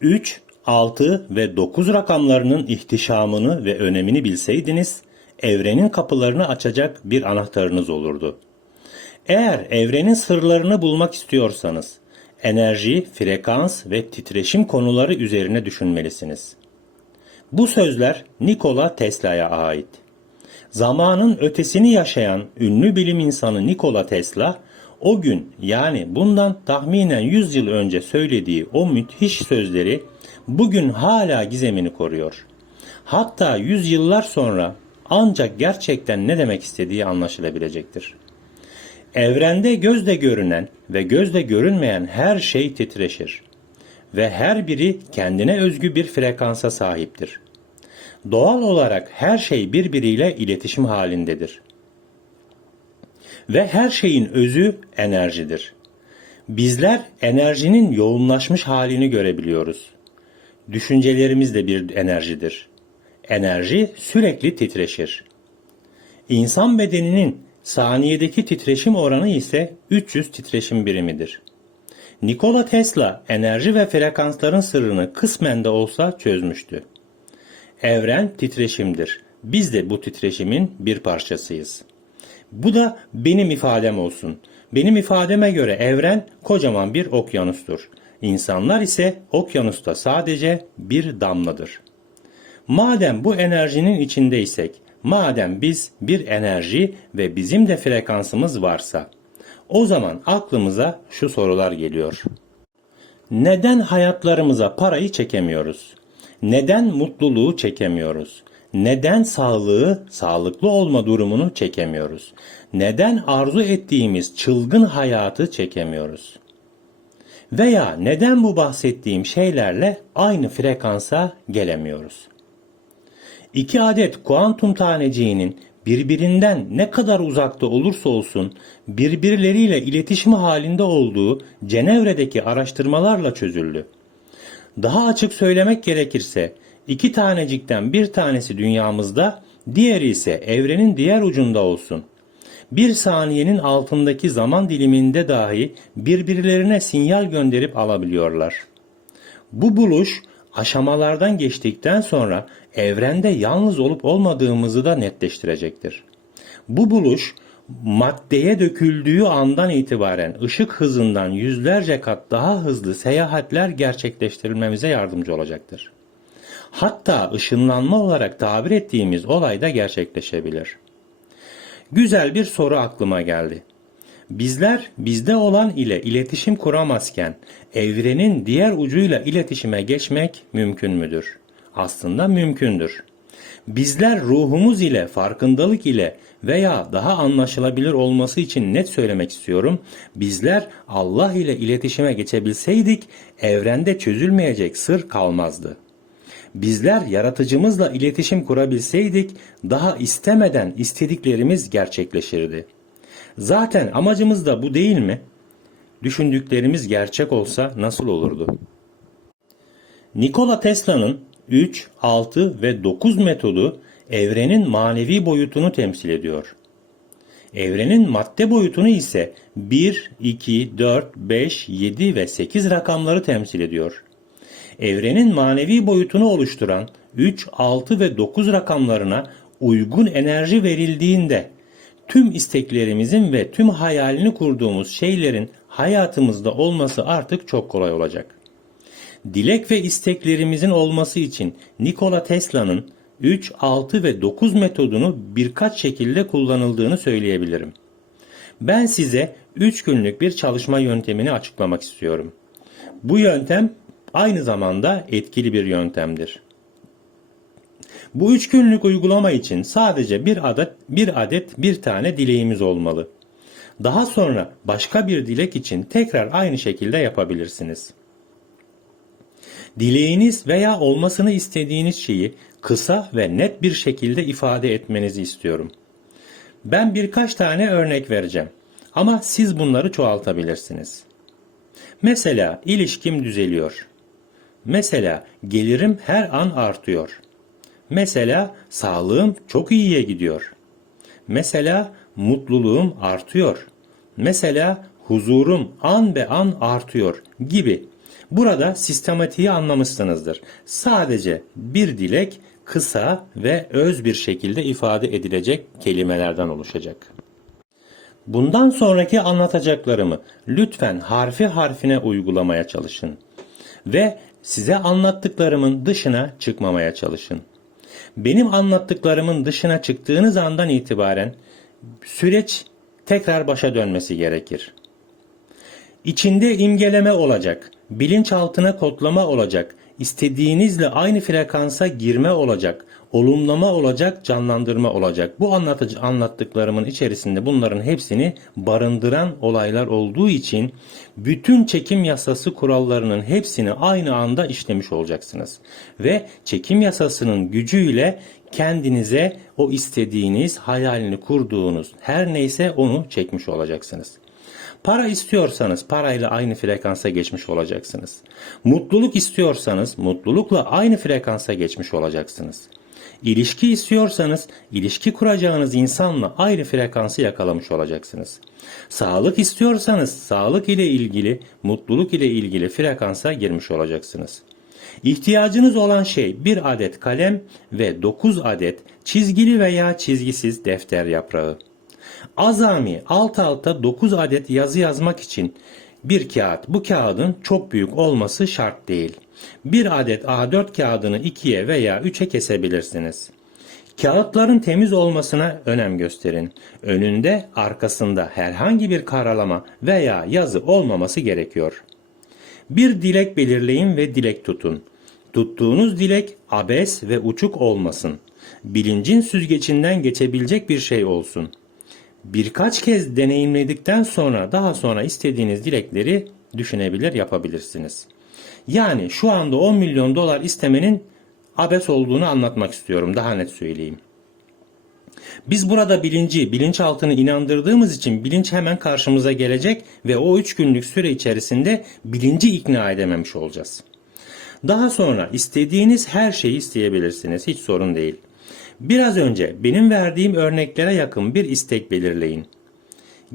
3, 6 ve 9 rakamlarının ihtişamını ve önemini bilseydiniz, evrenin kapılarını açacak bir anahtarınız olurdu. Eğer evrenin sırlarını bulmak istiyorsanız, enerji, frekans ve titreşim konuları üzerine düşünmelisiniz. Bu sözler Nikola Tesla'ya ait. Zamanın ötesini yaşayan ünlü bilim insanı Nikola Tesla, o gün yani bundan tahminen 100 yıl önce söylediği o müthiş sözleri bugün hala gizemini koruyor. Hatta yüzyıllar sonra ancak gerçekten ne demek istediği anlaşılabilecektir. Evrende gözle görünen ve gözle görünmeyen her şey titreşir ve her biri kendine özgü bir frekansa sahiptir. Doğal olarak her şey birbiriyle iletişim halindedir. Ve her şeyin özü enerjidir. Bizler enerjinin yoğunlaşmış halini görebiliyoruz. Düşüncelerimiz de bir enerjidir. Enerji sürekli titreşir. İnsan bedeninin saniyedeki titreşim oranı ise 300 titreşim birimidir. Nikola Tesla enerji ve frekansların sırrını kısmen de olsa çözmüştü. Evren titreşimdir. Biz de bu titreşimin bir parçasıyız. Bu da benim ifadem olsun. Benim ifademe göre evren kocaman bir okyanustur. İnsanlar ise okyanusta sadece bir damladır. Madem bu enerjinin içindeysek, madem biz bir enerji ve bizim de frekansımız varsa, o zaman aklımıza şu sorular geliyor. Neden hayatlarımıza parayı çekemiyoruz? Neden mutluluğu çekemiyoruz? Neden sağlığı, sağlıklı olma durumunu çekemiyoruz? Neden arzu ettiğimiz çılgın hayatı çekemiyoruz? Veya neden bu bahsettiğim şeylerle aynı frekansa gelemiyoruz? İki adet kuantum taneciğinin birbirinden ne kadar uzakta olursa olsun birbirleriyle iletişim halinde olduğu Cenevre'deki araştırmalarla çözüldü. Daha açık söylemek gerekirse iki tanecikten bir tanesi dünyamızda, diğeri ise evrenin diğer ucunda olsun. Bir saniyenin altındaki zaman diliminde dahi birbirlerine sinyal gönderip alabiliyorlar. Bu buluş aşamalardan geçtikten sonra evrende yalnız olup olmadığımızı da netleştirecektir. Bu buluş maddeye döküldüğü andan itibaren ışık hızından yüzlerce kat daha hızlı seyahatler gerçekleştirilmemize yardımcı olacaktır. Hatta ışınlanma olarak tabir ettiğimiz olay da gerçekleşebilir. Güzel bir soru aklıma geldi. Bizler bizde olan ile iletişim kuramazken evrenin diğer ucuyla iletişime geçmek mümkün müdür? Aslında mümkündür. Bizler ruhumuz ile, farkındalık ile veya daha anlaşılabilir olması için net söylemek istiyorum. Bizler Allah ile iletişime geçebilseydik evrende çözülmeyecek sır kalmazdı. Bizler yaratıcımızla iletişim kurabilseydik daha istemeden istediklerimiz gerçekleşirdi. Zaten amacımız da bu değil mi? Düşündüklerimiz gerçek olsa nasıl olurdu? Nikola Tesla'nın 3, 6 ve 9 metodu evrenin manevi boyutunu temsil ediyor. Evrenin madde boyutunu ise 1, 2, 4, 5, 7 ve 8 rakamları temsil ediyor. Evrenin manevi boyutunu oluşturan 3, 6 ve 9 rakamlarına uygun enerji verildiğinde tüm isteklerimizin ve tüm hayalini kurduğumuz şeylerin hayatımızda olması artık çok kolay olacak. Dilek ve isteklerimizin olması için Nikola Tesla'nın 3, 6 ve 9 metodunu birkaç şekilde kullanıldığını söyleyebilirim. Ben size 3 günlük bir çalışma yöntemini açıklamak istiyorum. Bu yöntem aynı zamanda etkili bir yöntemdir. Bu üç günlük uygulama için sadece bir adet bir adet bir tane dileğimiz olmalı. Daha sonra başka bir dilek için tekrar aynı şekilde yapabilirsiniz. Dileğiniz veya olmasını istediğiniz şeyi kısa ve net bir şekilde ifade etmenizi istiyorum. Ben birkaç tane örnek vereceğim ama siz bunları çoğaltabilirsiniz. Mesela ilişkim düzeliyor. Mesela gelirim her an artıyor. Mesela sağlığım çok iyiye gidiyor. Mesela mutluluğum artıyor. Mesela huzurum an be an artıyor gibi. Burada sistematiği anlamışsınızdır. Sadece bir dilek kısa ve öz bir şekilde ifade edilecek kelimelerden oluşacak. Bundan sonraki anlatacaklarımı lütfen harfi harfine uygulamaya çalışın ve size anlattıklarımın dışına çıkmamaya çalışın. Benim anlattıklarımın dışına çıktığınız andan itibaren süreç tekrar başa dönmesi gerekir. İçinde imgeleme olacak, bilinçaltına kodlama olacak, istediğinizle aynı frekansa girme olacak, olumlama olacak, canlandırma olacak. Bu anlatıcı anlattıklarımın içerisinde bunların hepsini barındıran olaylar olduğu için bütün çekim yasası kurallarının hepsini aynı anda işlemiş olacaksınız. Ve çekim yasasının gücüyle kendinize o istediğiniz, hayalini kurduğunuz her neyse onu çekmiş olacaksınız. Para istiyorsanız parayla aynı frekansa geçmiş olacaksınız. Mutluluk istiyorsanız mutlulukla aynı frekansa geçmiş olacaksınız. İlişki istiyorsanız ilişki kuracağınız insanla aynı frekansı yakalamış olacaksınız. Sağlık istiyorsanız sağlık ile ilgili, mutluluk ile ilgili frekansa girmiş olacaksınız. İhtiyacınız olan şey bir adet kalem ve 9 adet çizgili veya çizgisiz defter yaprağı. Azami alt alta 9 adet yazı yazmak için bir kağıt. Bu kağıdın çok büyük olması şart değil. Bir adet A4 kağıdını ikiye veya üçe kesebilirsiniz. Kağıtların temiz olmasına önem gösterin. Önünde, arkasında herhangi bir karalama veya yazı olmaması gerekiyor. Bir dilek belirleyin ve dilek tutun. Tuttuğunuz dilek abes ve uçuk olmasın. Bilincin süzgecinden geçebilecek bir şey olsun. Birkaç kez deneyimledikten sonra daha sonra istediğiniz dilekleri düşünebilir yapabilirsiniz. Yani şu anda 10 milyon dolar istemenin abes olduğunu anlatmak istiyorum. Daha net söyleyeyim. Biz burada bilinci, bilinçaltını inandırdığımız için bilinç hemen karşımıza gelecek ve o 3 günlük süre içerisinde bilinci ikna edememiş olacağız. Daha sonra istediğiniz her şeyi isteyebilirsiniz. Hiç sorun değil. Biraz önce benim verdiğim örneklere yakın bir istek belirleyin.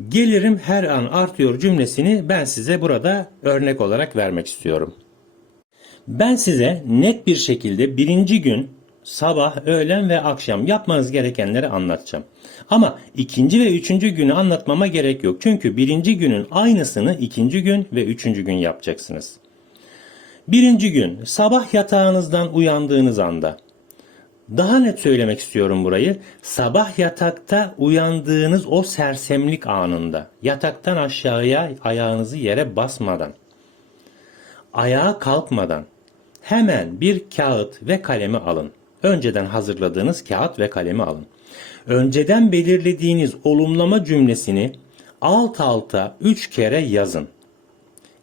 Gelirim her an artıyor cümlesini ben size burada örnek olarak vermek istiyorum. Ben size net bir şekilde birinci gün sabah, öğlen ve akşam yapmanız gerekenleri anlatacağım. Ama ikinci ve üçüncü günü anlatmama gerek yok. Çünkü birinci günün aynısını ikinci gün ve üçüncü gün yapacaksınız. Birinci gün sabah yatağınızdan uyandığınız anda daha net söylemek istiyorum burayı. Sabah yatakta uyandığınız o sersemlik anında, yataktan aşağıya ayağınızı yere basmadan, ayağa kalkmadan hemen bir kağıt ve kalemi alın. Önceden hazırladığınız kağıt ve kalemi alın. Önceden belirlediğiniz olumlama cümlesini alt alta 3 kere yazın.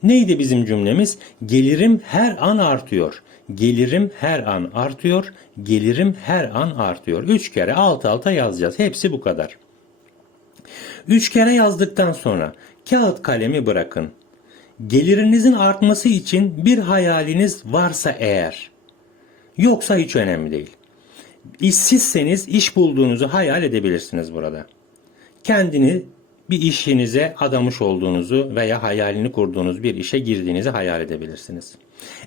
Neydi bizim cümlemiz? Gelirim her an artıyor. Gelirim her an artıyor. Gelirim her an artıyor. Üç kere alt alta yazacağız. Hepsi bu kadar. Üç kere yazdıktan sonra kağıt kalemi bırakın. Gelirinizin artması için bir hayaliniz varsa eğer. Yoksa hiç önemli değil. İşsizseniz iş bulduğunuzu hayal edebilirsiniz burada. Kendini bir işinize adamış olduğunuzu veya hayalini kurduğunuz bir işe girdiğinizi hayal edebilirsiniz.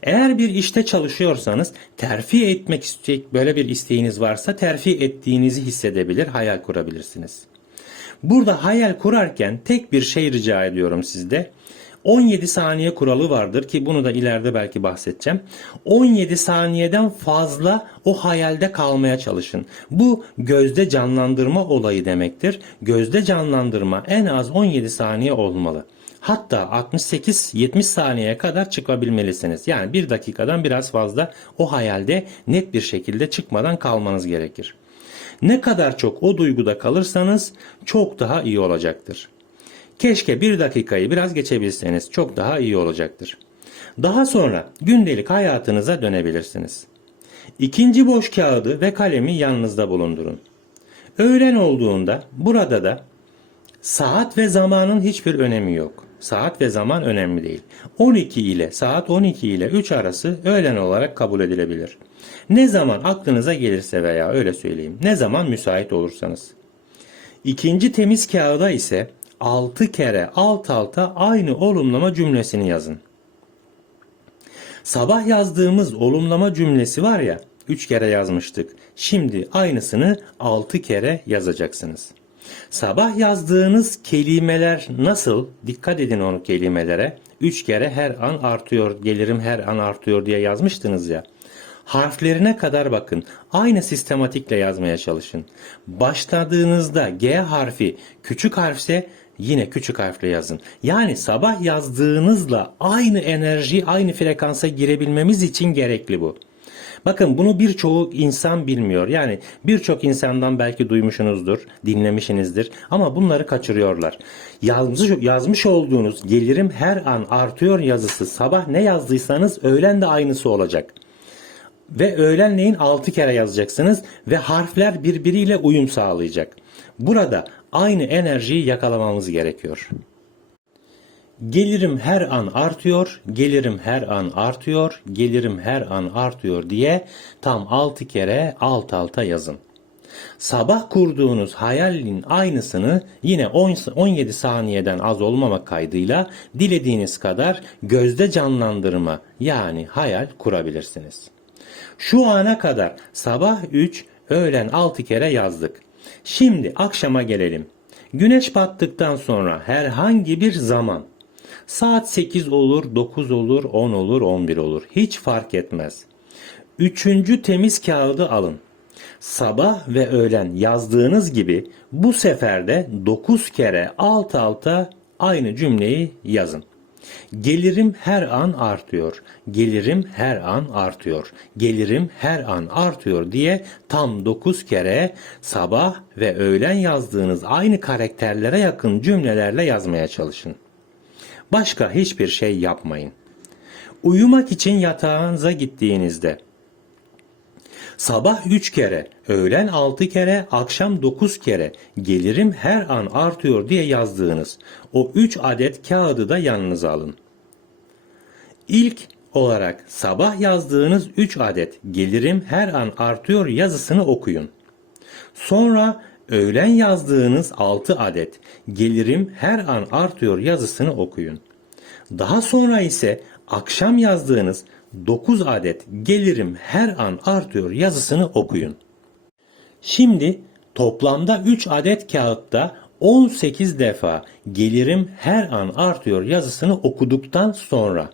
Eğer bir işte çalışıyorsanız terfi etmek isteyecek böyle bir isteğiniz varsa terfi ettiğinizi hissedebilir, hayal kurabilirsiniz. Burada hayal kurarken tek bir şey rica ediyorum sizde. 17 saniye kuralı vardır ki bunu da ileride belki bahsedeceğim. 17 saniyeden fazla o hayalde kalmaya çalışın. Bu gözde canlandırma olayı demektir. Gözde canlandırma en az 17 saniye olmalı. Hatta 68-70 saniyeye kadar çıkabilmelisiniz. Yani bir dakikadan biraz fazla o hayalde net bir şekilde çıkmadan kalmanız gerekir. Ne kadar çok o duyguda kalırsanız çok daha iyi olacaktır. Keşke bir dakikayı biraz geçebilseniz çok daha iyi olacaktır. Daha sonra gündelik hayatınıza dönebilirsiniz. İkinci boş kağıdı ve kalemi yanınızda bulundurun. Öğlen olduğunda burada da saat ve zamanın hiçbir önemi yok. Saat ve zaman önemli değil. 12 ile saat 12 ile 3 arası öğlen olarak kabul edilebilir. Ne zaman aklınıza gelirse veya öyle söyleyeyim. Ne zaman müsait olursanız. İkinci temiz kağıda ise 6 kere alt alta aynı olumlama cümlesini yazın. Sabah yazdığımız olumlama cümlesi var ya, 3 kere yazmıştık. Şimdi aynısını 6 kere yazacaksınız. Sabah yazdığınız kelimeler nasıl? Dikkat edin onu kelimelere. 3 kere her an artıyor, gelirim her an artıyor diye yazmıştınız ya. Harflerine kadar bakın. Aynı sistematikle yazmaya çalışın. Başladığınızda G harfi küçük harfse yine küçük harfle yazın. Yani sabah yazdığınızla aynı enerji, aynı frekansa girebilmemiz için gerekli bu. Bakın bunu birçoğu insan bilmiyor. Yani birçok insandan belki duymuşsunuzdur, dinlemişsinizdir ama bunları kaçırıyorlar. Yazmış, yazmış olduğunuz gelirim her an artıyor yazısı sabah ne yazdıysanız öğlen de aynısı olacak. Ve öğlenleyin 6 kere yazacaksınız ve harfler birbiriyle uyum sağlayacak. Burada aynı enerjiyi yakalamamız gerekiyor. Gelirim her an artıyor, gelirim her an artıyor, gelirim her an artıyor diye tam 6 kere alt alta yazın. Sabah kurduğunuz hayalin aynısını yine 10 17 saniyeden az olmamak kaydıyla dilediğiniz kadar gözde canlandırma yani hayal kurabilirsiniz. Şu ana kadar sabah 3, öğlen 6 kere yazdık. Şimdi akşama gelelim. Güneş battıktan sonra herhangi bir zaman saat 8 olur, 9 olur, 10 olur, 11 olur. Hiç fark etmez. Üçüncü temiz kağıdı alın. Sabah ve öğlen yazdığınız gibi bu sefer de 9 kere alt alta aynı cümleyi yazın. Gelirim her an artıyor. Gelirim her an artıyor. Gelirim her an artıyor diye tam 9 kere sabah ve öğlen yazdığınız aynı karakterlere yakın cümlelerle yazmaya çalışın. Başka hiçbir şey yapmayın. Uyumak için yatağınıza gittiğinizde Sabah 3 kere, öğlen 6 kere, akşam 9 kere gelirim her an artıyor diye yazdığınız o 3 adet kağıdı da yanınıza alın. İlk olarak sabah yazdığınız 3 adet gelirim her an artıyor yazısını okuyun. Sonra öğlen yazdığınız 6 adet gelirim her an artıyor yazısını okuyun. Daha sonra ise akşam yazdığınız 9 adet gelirim her an artıyor yazısını okuyun. Şimdi toplamda 3 adet kağıtta 18 defa gelirim her an artıyor yazısını okuduktan sonra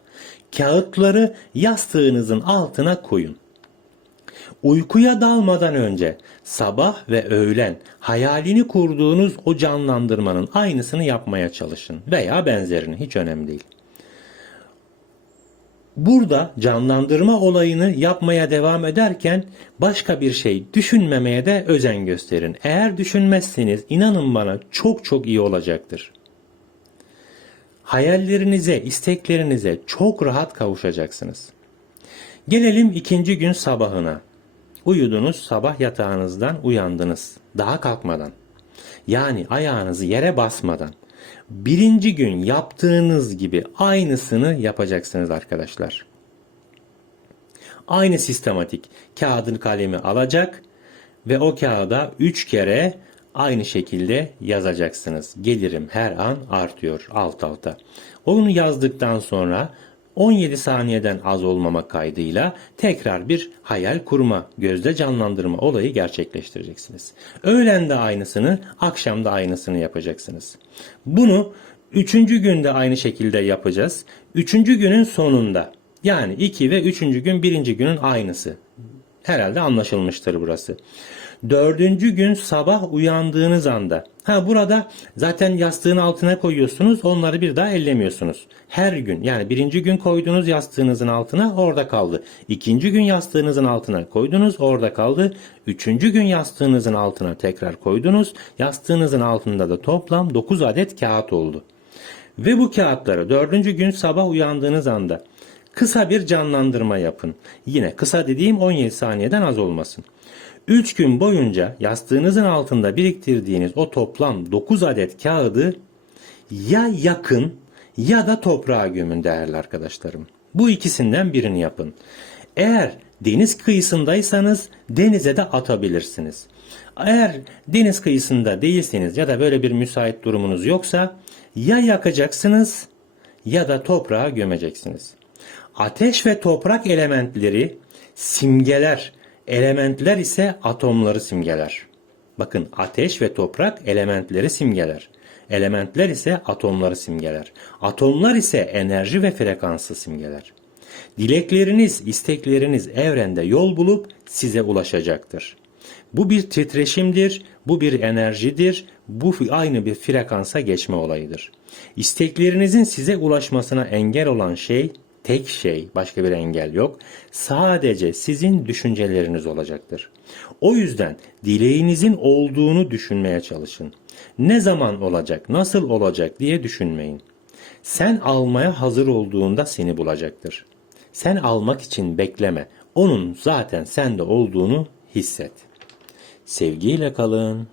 kağıtları yastığınızın altına koyun. Uykuya dalmadan önce sabah ve öğlen hayalini kurduğunuz o canlandırmanın aynısını yapmaya çalışın veya benzerini hiç önemli değil. Burada canlandırma olayını yapmaya devam ederken başka bir şey düşünmemeye de özen gösterin. Eğer düşünmezseniz inanın bana çok çok iyi olacaktır. Hayallerinize, isteklerinize çok rahat kavuşacaksınız. Gelelim ikinci gün sabahına. Uyudunuz, sabah yatağınızdan uyandınız. Daha kalkmadan. Yani ayağınızı yere basmadan. Birinci gün yaptığınız gibi aynısını yapacaksınız arkadaşlar. Aynı sistematik kağıdın kalemi alacak ve o kağıda 3 kere aynı şekilde yazacaksınız. Gelirim her an artıyor alt alta. Onu yazdıktan sonra 17 saniyeden az olmamak kaydıyla tekrar bir hayal kurma, gözde canlandırma olayı gerçekleştireceksiniz. Öğlen de aynısını, akşam da aynısını yapacaksınız. Bunu üçüncü günde aynı şekilde yapacağız. Üçüncü günün sonunda yani iki ve üçüncü gün birinci günün aynısı. Herhalde anlaşılmıştır burası. Dördüncü gün sabah uyandığınız anda. Ha burada zaten yastığın altına koyuyorsunuz. Onları bir daha ellemiyorsunuz. Her gün yani birinci gün koyduğunuz yastığınızın altına orada kaldı. İkinci gün yastığınızın altına koydunuz orada kaldı. Üçüncü gün yastığınızın altına tekrar koydunuz. Yastığınızın altında da toplam 9 adet kağıt oldu. Ve bu kağıtları dördüncü gün sabah uyandığınız anda kısa bir canlandırma yapın. Yine kısa dediğim 17 saniyeden az olmasın. 3 gün boyunca yastığınızın altında biriktirdiğiniz o toplam 9 adet kağıdı ya yakın ya da toprağa gömün değerli arkadaşlarım. Bu ikisinden birini yapın. Eğer deniz kıyısındaysanız denize de atabilirsiniz. Eğer deniz kıyısında değilseniz ya da böyle bir müsait durumunuz yoksa ya yakacaksınız ya da toprağa gömeceksiniz. Ateş ve toprak elementleri simgeler, elementler ise atomları simgeler. Bakın ateş ve toprak elementleri simgeler. Elementler ise atomları simgeler. Atomlar ise enerji ve frekansı simgeler. Dilekleriniz, istekleriniz evrende yol bulup size ulaşacaktır. Bu bir titreşimdir, bu bir enerjidir, bu aynı bir frekansa geçme olayıdır. İsteklerinizin size ulaşmasına engel olan şey, tek şey, başka bir engel yok, sadece sizin düşünceleriniz olacaktır. O yüzden dileğinizin olduğunu düşünmeye çalışın. Ne zaman olacak, nasıl olacak diye düşünmeyin. Sen almaya hazır olduğunda seni bulacaktır. Sen almak için bekleme. Onun zaten sende olduğunu hisset. Sevgiyle kalın.